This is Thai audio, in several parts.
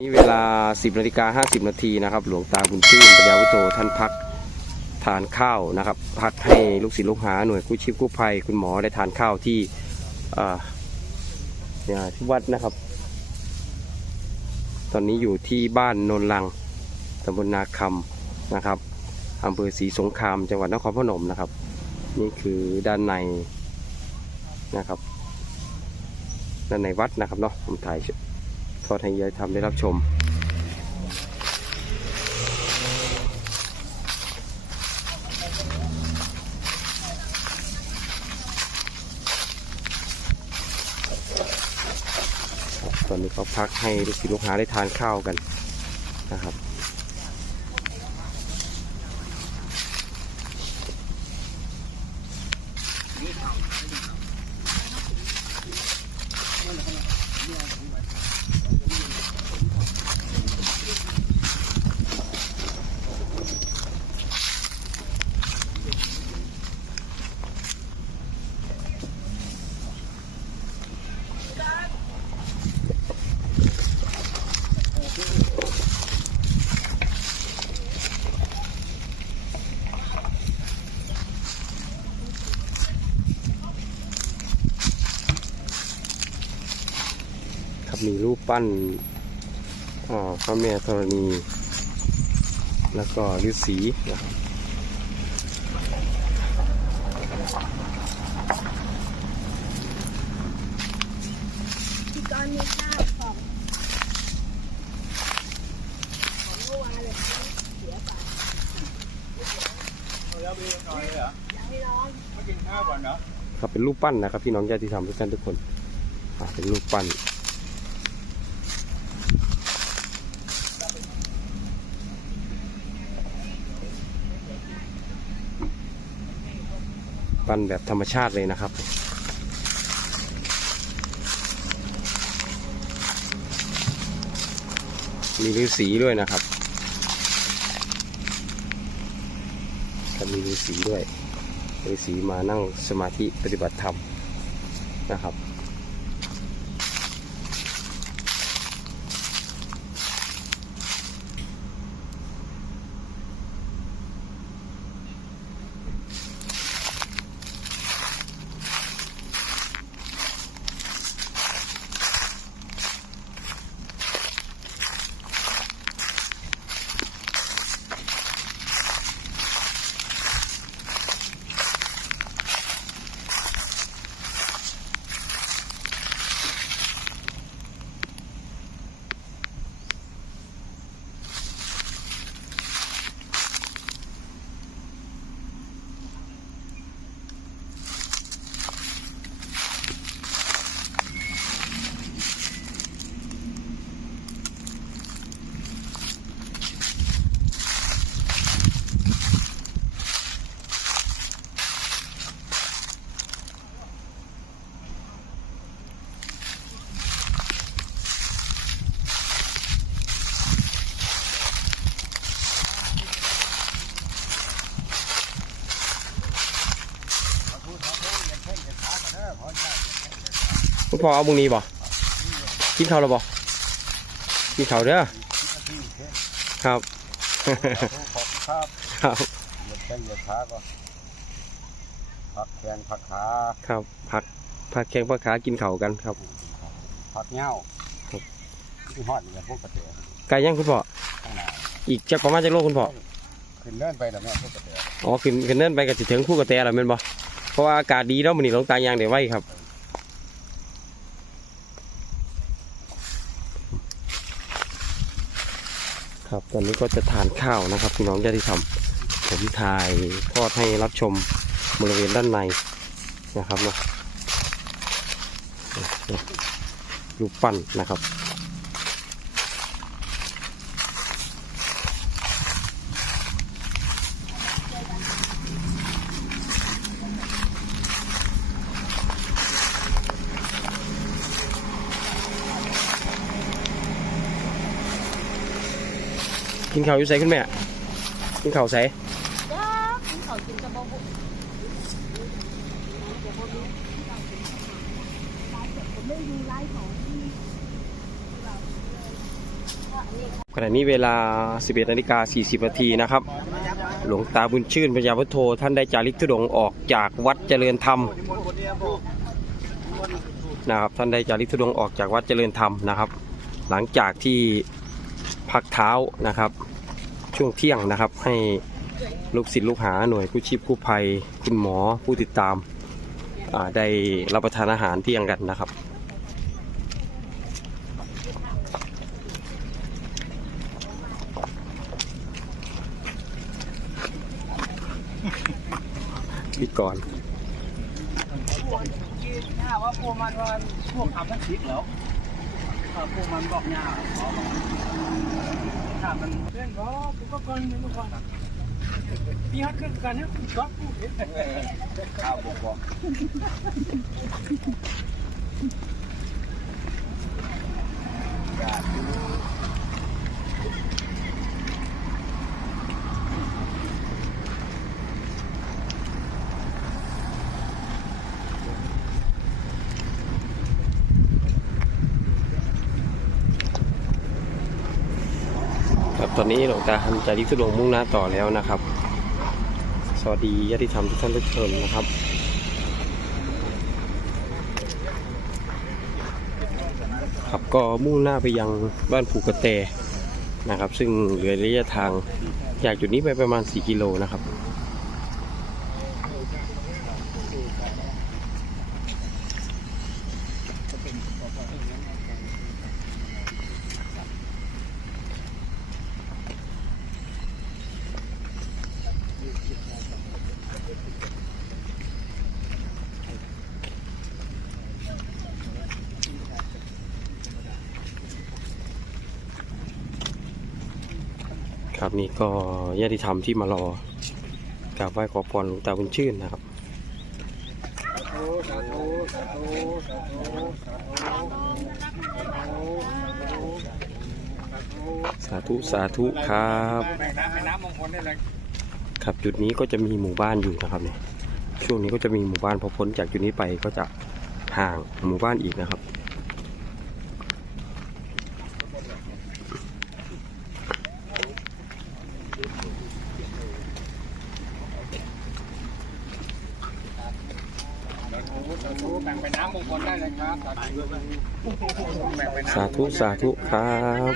นี่เวลา 10นาฬิกา50นาทีนะครับ หลวงตาบุญชื่นปัญญาวุโตท่านพักทานข้าวนะครับ พักให้ลูกศิษย์ลูกหาหน่วยกู้ชีพกู้ภัยคุณหมอได้ทานข้าวที่เนี่ยที่วัดนะครับ ตอนนี้อยู่ที่บ้านโนนลังตำบลนาคำนะครับอำเภอศรีสงครามจังหวัดนครพนมนะครับ นี่คือด้านในนะครับ ด้านในวัดนะครับเนาะผมถ่าย ทอดให้ยายทำได้รับชม ตอนนี้เขาพักให้ลูกศิษย์ลูกหาได้ทานข้าวกันนะครับค มีรูปปั้นพระแม่ธรณี แล้วก็ฤาษีนะครับที่ตอนมีข้าวของของเมื่อวาเลยเสียไปแล้วมีนอนเลยเหรอยังไม่ร้อนมากินข้าวก่อนเนาะครับเป็นรูปปั้นนะครับพี่น้องญาติธรรมทุกท่านทุกคนเป็นรูปปั้น ปั้นแบบธรรมชาติเลยนะครับมีฤาษีด้วยนะครับจะมีฤาษีด้วยฤาษีมานั่งสมาธิปฏิบัติธรรมนะครับ คุณ พ่อเอาบุงนี้บ่กินข้าวแล้วบ่กินข้าวเด้อครับขอบครับครับเหยียดแข้งเหยียดขาก็พักแขนพักขาครับผักผักแข้งผักขากินข้าวกันครับพักเงาครับที่หอดเนี่ยพวกกระเตะไก่ย่างคุณพ่อข้างหน้าอีกจะประมาณจะโลคุณพ่อขึ้นเลื่อนไปแล้วแม่พวกกระเตะอ๋อขึ้นขึ้นเนินไปกับสิถึงผู้กระแตแล้วแม่นบ่เพราะว่าอากาศดีเนาะมื้อนี้หลวงตายางได้ไว้ครับ ครับตอนนี้ก็จะทานข้าวนะครับพี่น้องญาติธรรมผมถ่ายทอดให้รับชมบริเวณด้านในนะครับเนาะรูปปั้นนะครับ กินข้าวอยู่ใส่คุณแม่ กินข้าวใส่จ้ากินข้าวกินกระบอกบุผมไม่ดูไลฟ์ของที่เราขณะนี้เวลา 11นาฬิกา40นาทีนะครับ หลวงตาบุญชื่นพญาพุทโธท่านได้จาริกธุดงออกจากวัดเจริญธรรมนะครับ ท่านได้จาริกธุดงออกจากวัดเจริญธรรมนะครับ หลังจากที่ พักเท้านะครับ ช่วงเที่ยงนะครับ ให้ลูกศิษย์ลูกหาหน่วยกู้ชีพกู้ภัยคุณหมอผู้ติดตามได้รับประทานอาหารเที่ยงกันนะครับพี่ก่อนหน้าว่าพวกมันว่าพวกทำทั้งชิดแล้ว ถ้าพวกมันบอกหน้าขอบอกถ้ามมันเพื่อนก็กูก็ก่อนมึงก็ก่อนพี่ฮัทขึ้นกันเนี่ยกูก็กูเห็นข้าวบกบอก ครับตอนนี้หลวงตาทันจาริกธุดงมุ่งหน้าต่อแล้วนะครับ สวัสดีญาติธรรมทุกท่านทุกคนนะครับครับก็มุ่งหน้าไปยังบ้านผูกระแตนะครับ ซึ่งเหลือระยะทางจากจุดนี้ไปประมาณ 4 กิโลนะครับ ครับ นี่ก็ญาติธรรมที่มารอกราบไหว้ขอพรหลวงตาบุญชื่นนะครับสาธุสาธุครับครับจุดนี้ก็จะมีหมู่บ้านอยู่นะครับเนี่ยช่วงนี้ก็จะมีหมู่บ้านพอพ้นจากจุดนี้ไปก็จะห่างหมู่บ้านอีกนะครับ สาธุสาธุ แบ่งไปน้ำมงคลได้เลยครับสาธุสาธุครับ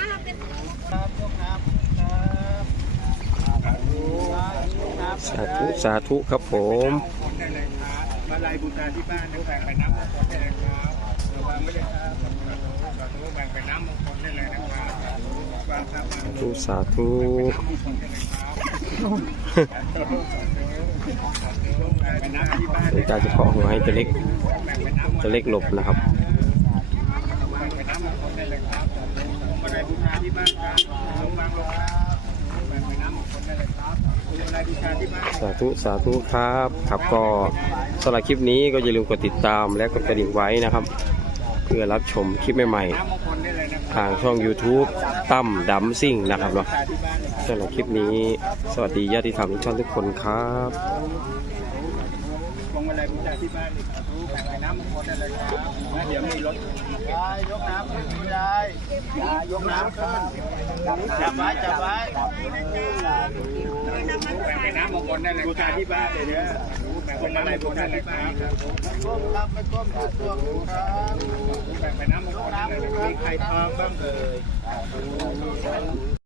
สาธุสาธุครับผมมาลายบูชาที่บ้านแบ่งไปน้ำมงคลได้เลยครับระวังไม่ได้ครับสาธุแบ่งไปน้ำมงคลได้เลยนะครับสาธุสาธุ จ้าจะเฉาะหัวให้ตัวเล็กตัวเล็กหลบนะครับสาธุสาธุครับครับก็สำหรับคลิปนี้ก็อย่าลืมกดติดตามและกดกระดิ่งไว้นะครับ เพื่อรับชมคลิปใหม่ๆทางช่อง YouTube ตั้มดัมซิ่งนะครับเนาะสำหรับคลิปนี้ สวัสดีญาติธรรมทุกท่านทุกคนครับ วงมาลายบูชาที่บ้านเลยครับแบ่งไปน้ำมงคลได้เลยครับแล้วเดี๋ยวมีรถยายยกน้ำขึ้นยายยายยกน้ำขึ้นจับไว้จับไว้แบ่งไปน้ำมงคลได้เลยบูชาที่บ้านเลยเนี่ยแบ่งไปน้ำมงคลได้เลยครับก้มครับไปก้มตัวตัวครับแบ่งไปน้ำมงคลได้เลยครับมีไข่ทองบ้างเลย